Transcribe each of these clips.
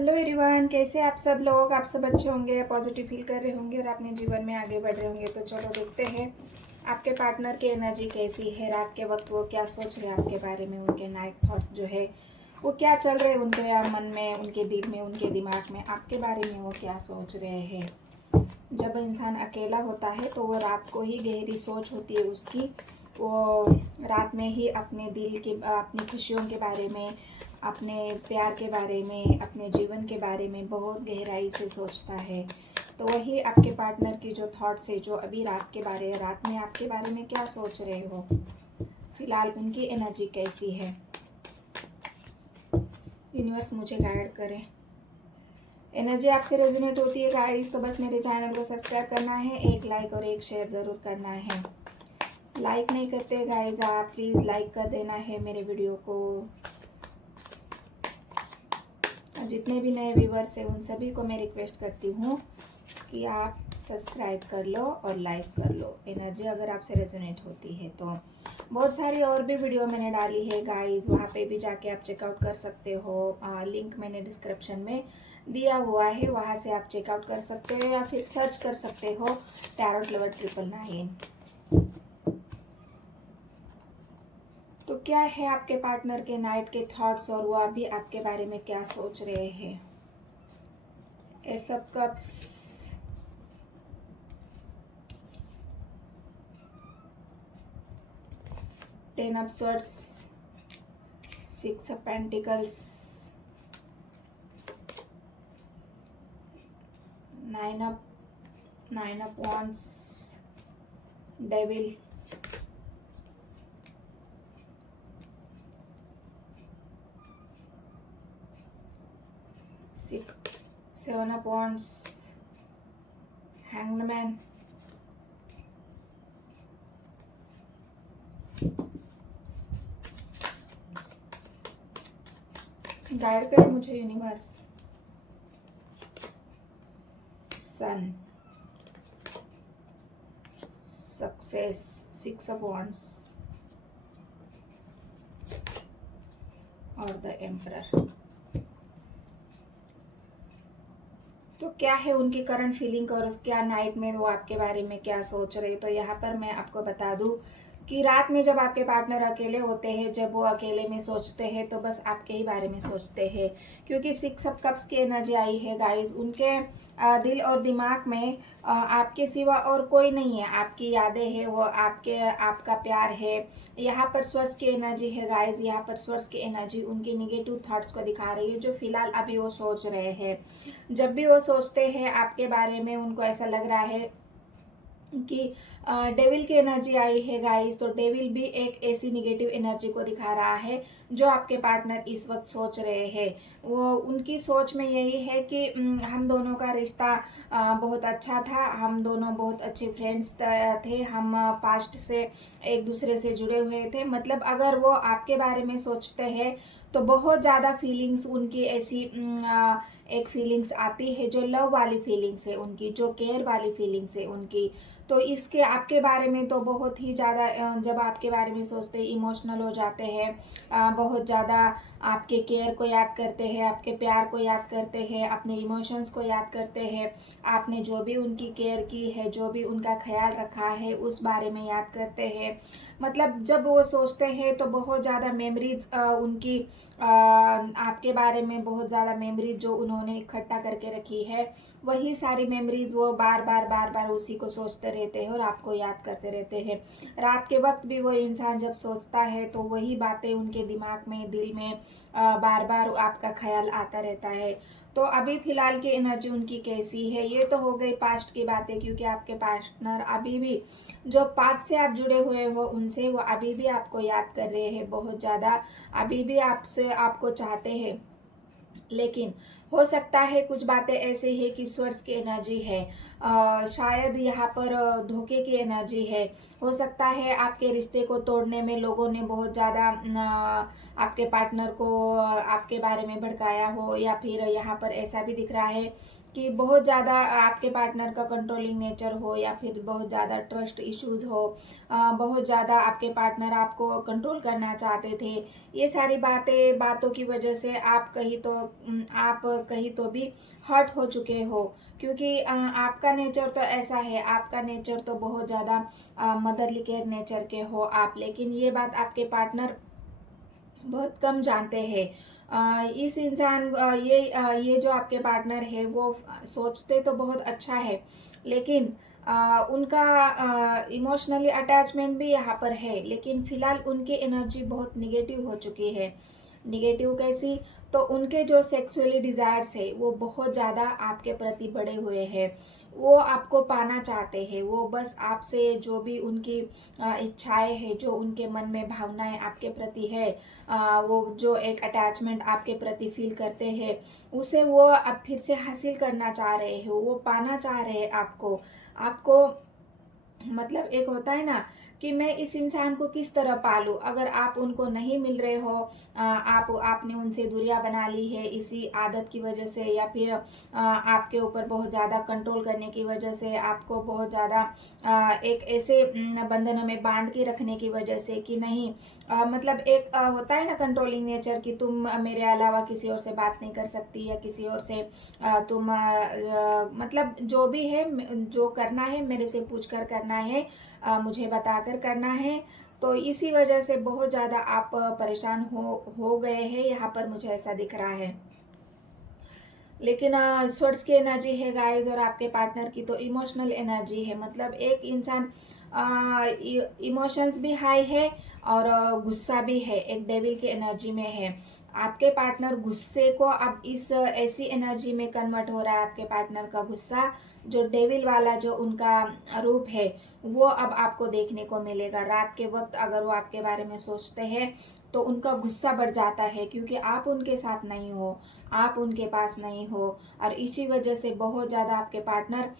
Hello everyone, कैसे आप सब लोग। आप सब अच्छे होंगे, पॉजिटिव फील कर रहे होंगे और अपने जीवन में आगे बढ़ रहे होंगे। तो चलो देखते हैं आपके पार्टनर की एनर्जी कैसी है। रात के वक्त वो क्या सोच रहे हैं आपके बारे में, उनके नाइट थॉट जो है वो क्या चल रहे हैं उनके मन में, उनके दिल में, उनके दिमाग में, आपके बारे में वो क्या सोच रहे हैं। जब इंसान अकेला होता है तो वो रात को ही गहरी सोच होती है उसकी। वो रात में ही अपने दिल के, अपनी खुशियों के बारे में, अपने प्यार के बारे में, अपने जीवन के बारे में बहुत गहराई से सोचता है। तो वही आपके पार्टनर की जो थॉट्स है, जो अभी रात में आपके बारे में क्या सोच रहे हो, फिलहाल उनकी एनर्जी कैसी है। यूनिवर्स मुझे गाइड करे। एनर्जी आपसे रेजोनेट होती है गाइस तो बस मेरे चैनल को सब्सक्राइब करना है, एक लाइक और एक शेयर ज़रूर करना है। लाइक नहीं करते गाइस आप, प्लीज़ लाइक कर देना है मेरे वीडियो को। जितने भी नए व्यूवर्स हैं उन सभी को मैं रिक्वेस्ट करती हूँ कि आप सब्सक्राइब कर लो और लाइक कर लो, एनर्जी अगर आपसे रेजोनेट होती है तो। बहुत सारी और भी वीडियो मैंने डाली है गाइस, वहाँ पे भी जाके आप चेकआउट कर सकते हो। लिंक मैंने डिस्क्रिप्शन में दिया हुआ है, वहाँ से आप चेकआउट कर सकते हो या फिर सर्च कर सकते हो टैरोट लवर 999। तो क्या है आपके पार्टनर के नाइट के थॉट्स और वो अभी आपके बारे में क्या सोच रहे हैं। Ace of cups, ten of swords, six of pentacles, nine of wands, devil, seven of wands, hanged man, guide करे मुझे universe. Sun, success, six of wands और द एम्परर। तो क्या है उनकी करंट फीलिंग और क्या नाइट में वो आपके बारे में क्या सोच रहे। तो यहाँ पर मैं आपको बता दूं कि रात में जब आपके पार्टनर अकेले होते हैं, जब वो अकेले में सोचते हैं तो बस आपके ही बारे में सोचते हैं, क्योंकि सिक्स ऑफ कप्स की एनर्जी आई है गाइस। उनके दिल और दिमाग में आपके सिवा और कोई नहीं है। आपकी यादें हैं, वो आपका प्यार है। यहाँ पर स्वर्स की एनर्जी है गाइस, यहाँ पर स्वर्स की एनर्जी उनके निगेटिव थॉट्स को दिखा रही है जो फिलहाल अभी वो सोच रहे हैं। जब भी वो सोचते हैं आपके बारे में, उनको ऐसा लग रहा है कि डेविल की एनर्जी आई है गाइस। तो डेविल भी एक ऐसी निगेटिव एनर्जी को दिखा रहा है जो आपके पार्टनर इस वक्त सोच रहे हैं। वो उनकी सोच में यही है कि हम दोनों का रिश्ता बहुत अच्छा था, हम दोनों बहुत अच्छे फ्रेंड्स थे, हम पास्ट से एक दूसरे से जुड़े हुए थे। मतलब अगर वो आपके बारे में सोचते हैं तो बहुत ज़्यादा फीलिंग्स उनकी ऐसी एक फीलिंग्स आती है जो लव वाली फीलिंग्स है उनकी, जो केयर वाली फीलिंग्स है उनकी। तो इसके आपके बारे में तो बहुत ही ज़्यादा, जब आपके बारे में सोचते हैं इमोशनल हो जाते हैं, बहुत ज़्यादा आपके केयर को याद करते हैं, आपके प्यार को याद करते हैं, अपने इमोशंस को याद करते हैं, आपने जो भी उनकी केयर की है, जो भी उनका ख्याल रखा है उस बारे में याद करते हैं। मतलब जब वो सोचते हैं तो बहुत ज़्यादा मेमोरीज उनकी आपके बारे में, बहुत ज़्यादा मेमोरीज जो उन्होंने इकट्ठा करके रखी है, वही सारी मेमोरीज वो बार बार उसी को सोचते रहते हैं और आपको याद करते रहते हैं। रात के वक्त भी वो इंसान जब सोचता है तो वही बातें उनके दिमाग में, दिल में बार बार आपका ख्याल आता रहता है। तो अभी फिलहाल की एनर्जी उनकी कैसी है, ये तो हो गई पास्ट की बातें, क्योंकि आपके पार्टनर अभी भी जो पास्ट से आप जुड़े हुए हो उनसे वो अभी भी आपको याद कर रहे हैं बहुत ज़्यादा, अभी भी आपसे आपको चाहते हैं। लेकिन हो सकता है कुछ बातें ऐसे है कि स्वर्स की एनर्जी है, शायद यहाँ पर धोखे की एनर्जी है। हो सकता है आपके रिश्ते को तोड़ने में लोगों ने बहुत ज़्यादा आपके पार्टनर को आपके बारे में भड़काया हो, या फिर यहाँ पर ऐसा भी दिख रहा है कि बहुत ज़्यादा आपके पार्टनर का कंट्रोलिंग नेचर हो, या फिर बहुत ज़्यादा ट्रस्ट इश्यूज हो, बहुत ज़्यादा आपके पार्टनर आपको कंट्रोल करना चाहते थे। ये सारी बातों की वजह से आप कहीं तो भी हर्ट हो चुके हो, क्योंकि आपका नेचर तो ऐसा है, आपका नेचर तो बहुत ज़्यादा मदरली केयर नेचर के हो आप, लेकिन ये बात आपके पार्टनर बहुत कम जानते हैं। इस इंसान ये जो आपके पार्टनर है वो सोचते तो बहुत अच्छा है, लेकिन उनका इमोशनली अटैचमेंट भी यहाँ पर है, लेकिन फिलहाल उनकी एनर्जी बहुत निगेटिव हो चुकी है। निगेटिव कैसी? तो उनके जो सेक्सुअली डिजायर्स है वो बहुत ज़्यादा आपके प्रति बढ़े हुए हैं। वो आपको पाना चाहते हैं, वो बस आपसे जो भी उनकी इच्छाएं हैं, जो उनके मन में भावनाएं आपके प्रति है, वो जो एक अटैचमेंट आपके प्रति फील करते हैं, उसे वो अब फिर से हासिल करना चाह रहे हैं, वो पाना चाह रहे हैं आपको। मतलब एक होता है ना कि मैं इस इंसान को किस तरह पालूं, अगर आप उनको नहीं मिल रहे हो, आपने उनसे दूरियां बना ली है इसी आदत की वजह से, या फिर आपके ऊपर बहुत ज़्यादा कंट्रोल करने की वजह से, आपको बहुत ज़्यादा एक ऐसे बंधनों में बांध के रखने की वजह से कि नहीं, मतलब एक होता है ना कंट्रोलिंग नेचर कि तुम मेरे अलावा किसी और से बात नहीं कर सकती, या किसी और से तुम मतलब जो भी है, जो करना है मेरे से पूछ कर करना है, मुझे बताकर करना है। तो इसी वजह से बहुत ज़्यादा आप परेशान हो गए हैं, यहाँ पर मुझे ऐसा दिख रहा है। लेकिन स्वर्ड्स की एनर्जी है गाइस, और आपके पार्टनर की तो इमोशनल एनर्जी है। मतलब एक इंसान इमोशंस भी हाई है और गुस्सा भी है, एक डेविल की एनर्जी में है। आपके पार्टनर गुस्से को अब इस ऐसी एनर्जी में कन्वर्ट हो रहा है, आपके पार्टनर का गुस्सा जो डेविल वाला जो उनका रूप है वो अब आपको देखने को मिलेगा। रात के वक्त अगर वो आपके बारे में सोचते हैं तो उनका गुस्सा बढ़ जाता है, क्योंकि आप उनके साथ नहीं हो, आप उनके पास नहीं हो, और इसी वजह से बहुत ज़्यादा आपके पार्टनर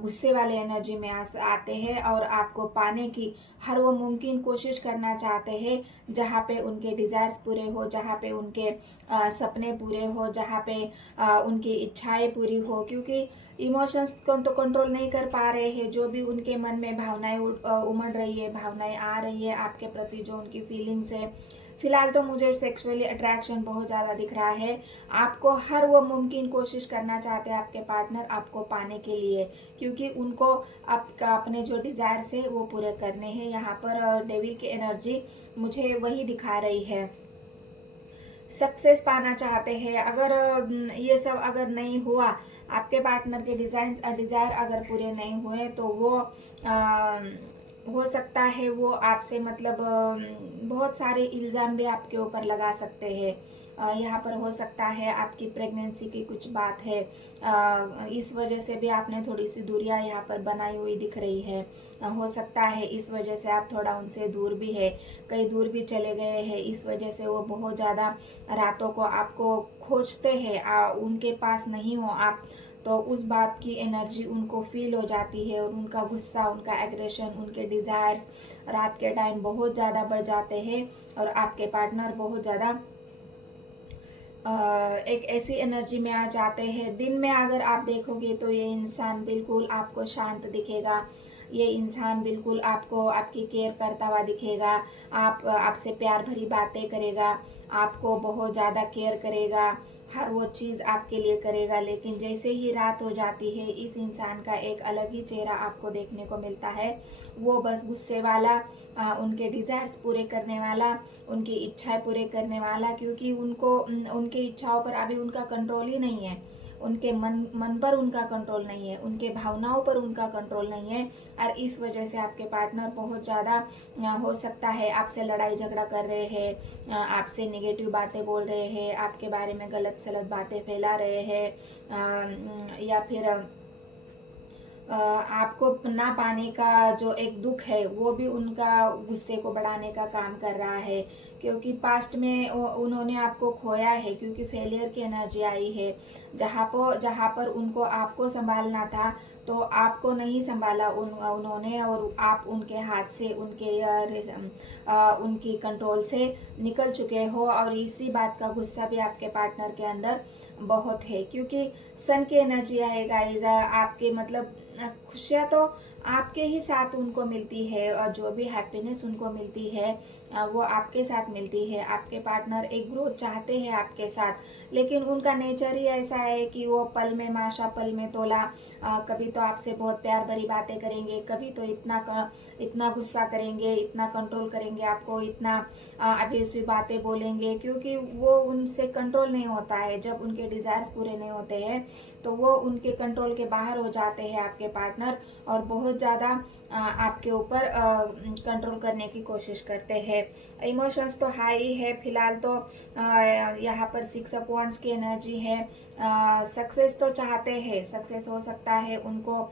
गुस्से वाले एनर्जी में आते हैं और आपको पाने की हर वो मुमकिन कोशिश करना चाहते हैं, जहाँ पे उनके डिज़ायर्स पूरे हो, जहाँ पे उनके सपने पूरे हो, जहाँ पे उनकी इच्छाएं पूरी हो, क्योंकि इमोशंस को तो कंट्रोल नहीं कर पा रहे हैं। जो भी उनके मन में भावनाएं उमड़ रही है, भावनाएं आ रही है आपके प्रति, जो उनकी फीलिंग्स है, फिलहाल तो मुझे सेक्सुअली अट्रैक्शन बहुत ज़्यादा दिख रहा है। आपको हर वो मुमकिन कोशिश करना चाहते हैं आपके पार्टनर आपको पाने के लिए, क्योंकि उनको आपका अपने जो डिज़ायर्स है वो पूरे करने हैं। यहाँ पर डेविल की एनर्जी मुझे वही दिखा रही है, सक्सेस पाना चाहते हैं। अगर ये सब अगर नहीं हुआ, आपके पार्टनर के डिज़ायर अगर पूरे नहीं हुए, तो वो हो सकता है वो आपसे मतलब बहुत सारे इल्ज़ाम भी आपके ऊपर लगा सकते हैं। यहाँ पर हो सकता है आपकी प्रेगनेंसी की कुछ बात है, इस वजह से भी आपने थोड़ी सी दूरियां यहाँ पर बनाई हुई दिख रही है। हो सकता है इस वजह से आप थोड़ा उनसे दूर भी है, कहीं दूर भी चले गए हैं, इस वजह से वो बहुत ज़्यादा रातों को आपको खोजते हैं, उनके पास नहीं हो आप, तो उस बात की एनर्जी उनको फील हो जाती है, और उनका गुस्सा, उनका एग्रेशन, उनके डिज़ायर्स रात के टाइम बहुत ज़्यादा बढ़ जाते हैं, और आपके पार्टनर बहुत ज़्यादा एक ऐसी एनर्जी में आ जाते हैं। दिन में अगर आप देखोगे तो ये इंसान बिल्कुल आपको शांत दिखेगा, ये इंसान बिल्कुल आपको आपकी केयर करता हुआ दिखेगा, आपसे प्यार भरी बातें करेगा, आपको बहुत ज़्यादा केयर करेगा, हर वो चीज़ आपके लिए करेगा। लेकिन जैसे ही रात हो जाती है, इस इंसान का एक अलग ही चेहरा आपको देखने को मिलता है। वो बस गुस्से वाला, उनके डिज़ायर्स पूरे करने वाला, उनकी इच्छाएं पूरे करने वाला, क्योंकि उनको उनकी इच्छाओं पर अभी उनका कंट्रोल ही नहीं है, उनके मन पर उनका कंट्रोल नहीं है, उनके भावनाओं पर उनका कंट्रोल नहीं है। और इस वजह से आपके पार्टनर बहुत ज़्यादा हो सकता है आपसे लड़ाई झगड़ा कर रहे हैं, आपसे नेगेटिव बातें बोल रहे हैं, आपके बारे में गलत सलत बातें फैला रहे हैं, या फिर आपको ना पाने का जो एक दुख है वो भी उनका गुस्से को बढ़ाने का काम कर रहा है, क्योंकि पास्ट में उन्होंने आपको खोया है, क्योंकि फेलियर की एनर्जी आई है। जहाँ पर उनको आपको संभालना था तो आपको नहीं संभाला उन्होंने, और आप उनके हाथ से उनकी कंट्रोल से निकल चुके हो, और इसी बात का गुस्सा भी आपके पार्टनर के अंदर बहुत है, क्योंकि सन की एनर्जी आएगा आपके मतलब खुशियाँ तो आपके ही साथ उनको मिलती है, और जो भी हैप्पीनेस उनको मिलती है वो आपके साथ मिलती है। आपके पार्टनर एक ग्रोथ चाहते हैं आपके साथ, लेकिन उनका नेचर ही ऐसा है कि वो पल में माशा पल में तोला। कभी तो आपसे बहुत प्यार भरी बातें करेंगे, कभी तो इतना गुस्सा करेंगे, इतना कंट्रोल करेंगे आपको, इतना अब्यूसिव बातें बोलेंगे, क्योंकि वो उनसे कंट्रोल नहीं होता है। जब उनके डिजायर्स पूरे नहीं होते हैं तो वो उनके कंट्रोल के बाहर हो जाते हैं आपके पार्टनर, और बहुत ज़्यादा आपके ऊपर कंट्रोल करने की कोशिश करते हैं। इमोशंस तो हाई है फिलहाल तो। यहाँ पर 6 ऑफ वांड्स की एनर्जी है। सक्सेस तो चाहते हैं, सक्सेस हो सकता है उनको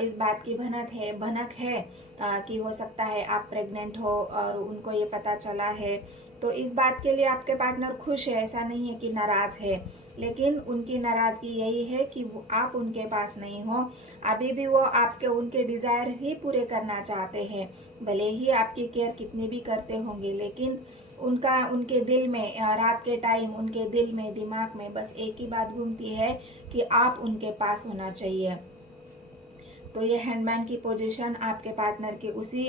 इस बात की भनक है कि हो सकता है आप प्रेग्नेंट हो और उनको ये पता चला है, तो इस बात के लिए आपके पार्टनर खुश है, ऐसा नहीं है कि नाराज है। लेकिन उनकी नाराजगी यही है कि वो आप उनके पास नहीं हो। अभी भी वो आपके उनके डिजायर ही पूरे करना चाहते हैं, भले ही आपकी केयर कितनी भी करते होंगे, लेकिन उनके दिल में रात के टाइम उनके दिल में दिमाग में बस एक ही बात घूमती है कि आप उनके पास होना चाहिए। तो ये हैंडमैन की पोजीशन आपके पार्टनर की उसी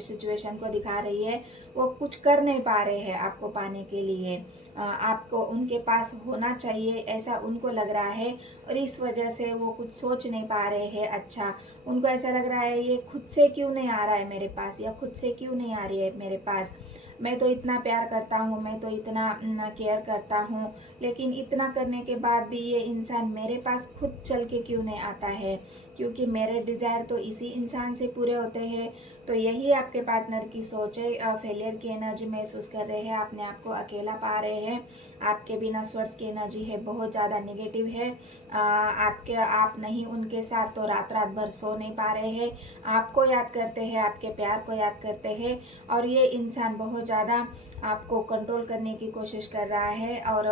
सिचुएशन को दिखा रही है। वो कुछ कर नहीं पा रहे हैं आपको पाने के लिए। आपको उनके पास होना चाहिए ऐसा उनको लग रहा है, और इस वजह से वो कुछ सोच नहीं पा रहे हैं। अच्छा, उनको ऐसा लग रहा है ये खुद से क्यों नहीं आ रहा है मेरे पास, या खुद से क्यों नहीं आ रही है मेरे पास। मैं तो इतना प्यार करता हूँ, मैं तो इतना केयर करता हूँ, लेकिन इतना करने के बाद भी ये इंसान मेरे पास खुद चल के क्यों नहीं आता है, क्योंकि मेरे डिज़ायर तो इसी इंसान से पूरे होते हैं। तो यही आपके पार्टनर की सोच है। फेलियर की एनर्जी महसूस कर रहे हैं, अपने आप को अकेला पा रहे हैं। आपके बिना सोर्स की एनर्जी है बहुत ज़्यादा नेगेटिव है। आप नहीं उनके साथ तो रात रात भर सो नहीं पा रहे हैं, आपको याद करते हैं, आपके प्यार को याद करते हैं, और ये इंसान बहुत ज़्यादा आपको कंट्रोल करने की कोशिश कर रहा है, और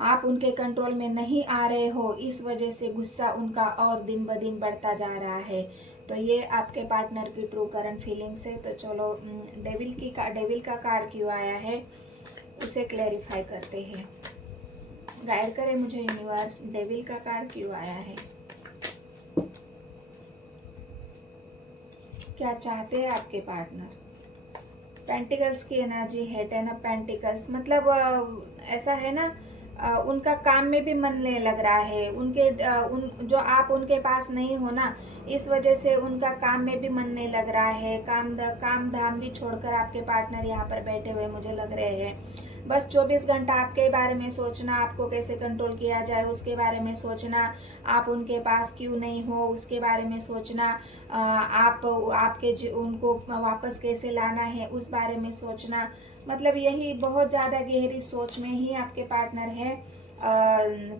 आप उनके कंट्रोल में नहीं आ रहे हो, इस वजह से गुस्सा उनका और दिन ब दिन बढ़ता जा रहा है। तो ये आपके पार्टनर की ट्रू करंट फीलिंग्स है। तो चलो डेविल का कार्ड क्यों आया है उसे क्लैरिफाई करते हैं। गाइड करे मुझे यूनिवर्स, डेविल का कार्ड क्यों आया है, क्या चाहते हैं आपके पार्टनर। पेंटिकल्स की एनर्जी है, 10 ऑफ पेंटिकल्स, मतलब ऐसा है ना, उनका काम में भी मन नहीं लग रहा है। जो आप उनके पास नहीं हो ना, इस वजह से उनका काम में भी मन नहीं लग रहा है। काम धाम भी छोड़कर आपके पार्टनर यहाँ पर बैठे हुए मुझे लग रहे हैं। बस 24 घंटा आपके बारे में सोचना, आपको कैसे कंट्रोल किया जाए उसके बारे में सोचना, आप उनके पास क्यों नहीं हो उसके बारे में सोचना, उनको वापस कैसे लाना है उस बारे में सोचना। मतलब यही बहुत ज़्यादा गहरी सोच में ही आपके पार्टनर है।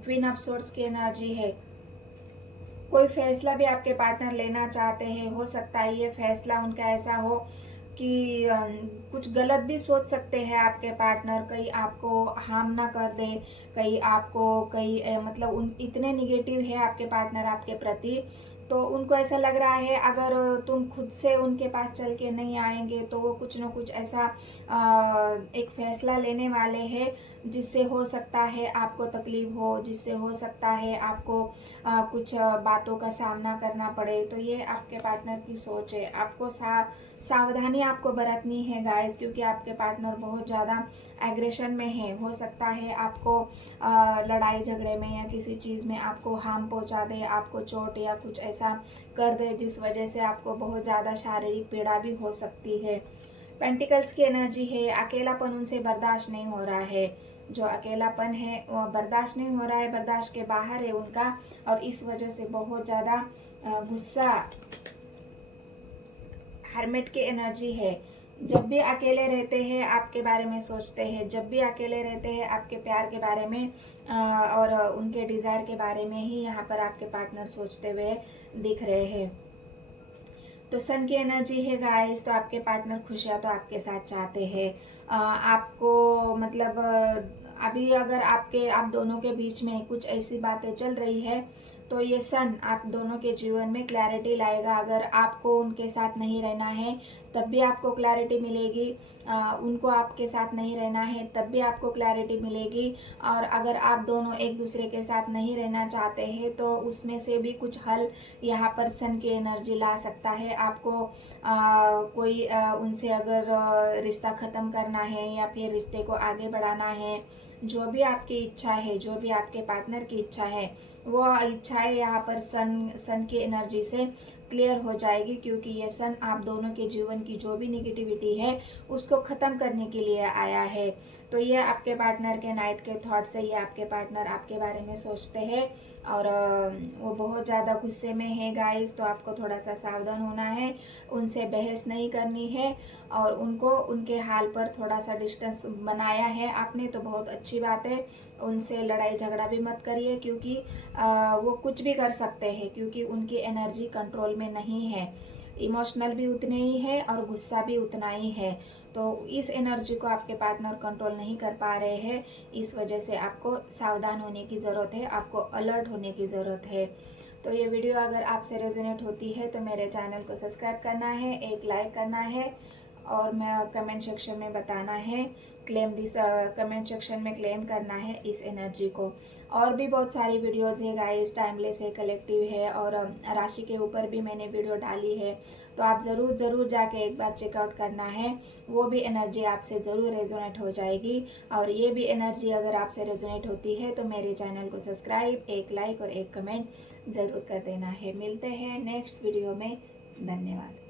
क्वीन ऑफ सोर्ड्स की एनर्जी है। कोई फैसला भी आपके पार्टनर लेना चाहते हैं, हो सकता है ये फैसला उनका ऐसा हो कि कुछ गलत भी सोच सकते हैं आपके पार्टनर, कहीं आपको हार्म ना कर दे, कहीं मतलब इतने निगेटिव है आपके पार्टनर आपके प्रति। तो उनको ऐसा लग रहा है अगर तुम खुद से उनके पास चल के नहीं आएंगे तो वो कुछ न कुछ ऐसा एक फैसला लेने वाले हैं जिससे हो सकता है आपको तकलीफ हो, जिससे हो सकता है आपको कुछ बातों का सामना करना पड़े। तो ये आपके पार्टनर की सोच है। आपको सावधानी आपको बरतनी है गाइस, क्योंकि आपके पार्टनर बहुत ज़्यादा एग्रेशन में है। हो सकता है आपको लड़ाई झगड़े में या किसी चीज़ में आपको हार्म पहुंचा दे, आपको चोट या कुछ ऐसा कर दे जिस वजह से आपको बहुत ज़्यादा शारीरिक पीड़ा भी हो सकती है। पेंटिकल्स की एनर्जी है, अकेलापन उनसे बर्दाश्त नहीं हो रहा है। जो अकेलापन है वो बर्दाश्त नहीं हो रहा है, बर्दाश्त के बाहर है उनका, और इस वजह से बहुत ज़्यादा गुस्सा। हर्मिट की एनर्जी है, जब भी अकेले रहते हैं आपके बारे में सोचते हैं, जब भी अकेले रहते हैं आपके प्यार के बारे में और उनके डिज़ायर के बारे में ही यहाँ पर आपके पार्टनर सोचते हुए दिख रहे हैं। तो सन की एनर्जी है गाइस, तो आपके पार्टनर खुशियाँ तो आपके साथ चाहते हैं। आपको मतलब अभी अगर आप दोनों के बीच में कुछ ऐसी बातें चल रही है तो ये सन आप दोनों के जीवन में क्लैरिटी लाएगा। अगर आपको उनके साथ नहीं रहना है तब भी आपको क्लैरिटी मिलेगी, उनको आपके साथ नहीं रहना है तब भी आपको क्लैरिटी मिलेगी। और अगर आप दोनों एक दूसरे के साथ नहीं रहना चाहते हैं तो उसमें से भी कुछ हल यहाँ पर सन की एनर्जी ला सकता है। आपको कोई उनसे अगर रिश्ता ख़त्म करना है या फिर रिश्ते को आगे बढ़ाना है, जो भी आपकी इच्छा है, जो भी आपके पार्टनर की इच्छा है, वो इच्छाएं यहाँ पर सन की एनर्जी से क्लियर हो जाएगी। क्योंकि ये सन आप दोनों के जीवन की जो भी निगेटिविटी है उसको ख़त्म करने के लिए आया है। तो ये आपके पार्टनर के नाइट के थॉट्स है, ये आपके पार्टनर आपके बारे में सोचते हैं और वो बहुत ज़्यादा गुस्से में है गाइस। तो आपको थोड़ा सा सावधान होना है, उनसे बहस नहीं करनी है और उनको उनके हाल पर थोड़ा सा डिस्टेंस बनाया है आपने तो बहुत अच्छी बात है। उनसे लड़ाई झगड़ा भी मत करिए क्योंकि वो कुछ भी कर सकते हैं, क्योंकि उनकी एनर्जी कंट्रोल में नहीं है। इमोशनल भी उतने ही है और गुस्सा भी उतना ही है। तो इस एनर्जी को आपके पार्टनर कंट्रोल नहीं कर पा रहे हैं, इस वजह से आपको सावधान होने की ज़रूरत है, आपको अलर्ट होने की ज़रूरत है। तो ये वीडियो अगर आपसे रेजोनेट होती है तो मेरे चैनल को सब्सक्राइब करना है, एक लाइक करना है और मैं कमेंट सेक्शन में बताना है, कमेंट सेक्शन में क्लेम करना है इस एनर्जी को। और भी बहुत सारी वीडियोस है गाइस, टाइमलेस है, कलेक्टिव है और राशि के ऊपर भी मैंने वीडियो डाली है, तो आप ज़रूर जाके एक बार चेकआउट करना है। वो भी एनर्जी आपसे ज़रूर रेजोनेट हो जाएगी। और ये भी एनर्जी अगर आपसे रेजोनेट होती है तो मेरे चैनल को सब्सक्राइब, एक लाइक और एक कमेंट ज़रूर कर देना है। मिलते हैं नेक्स्ट वीडियो में। धन्यवाद।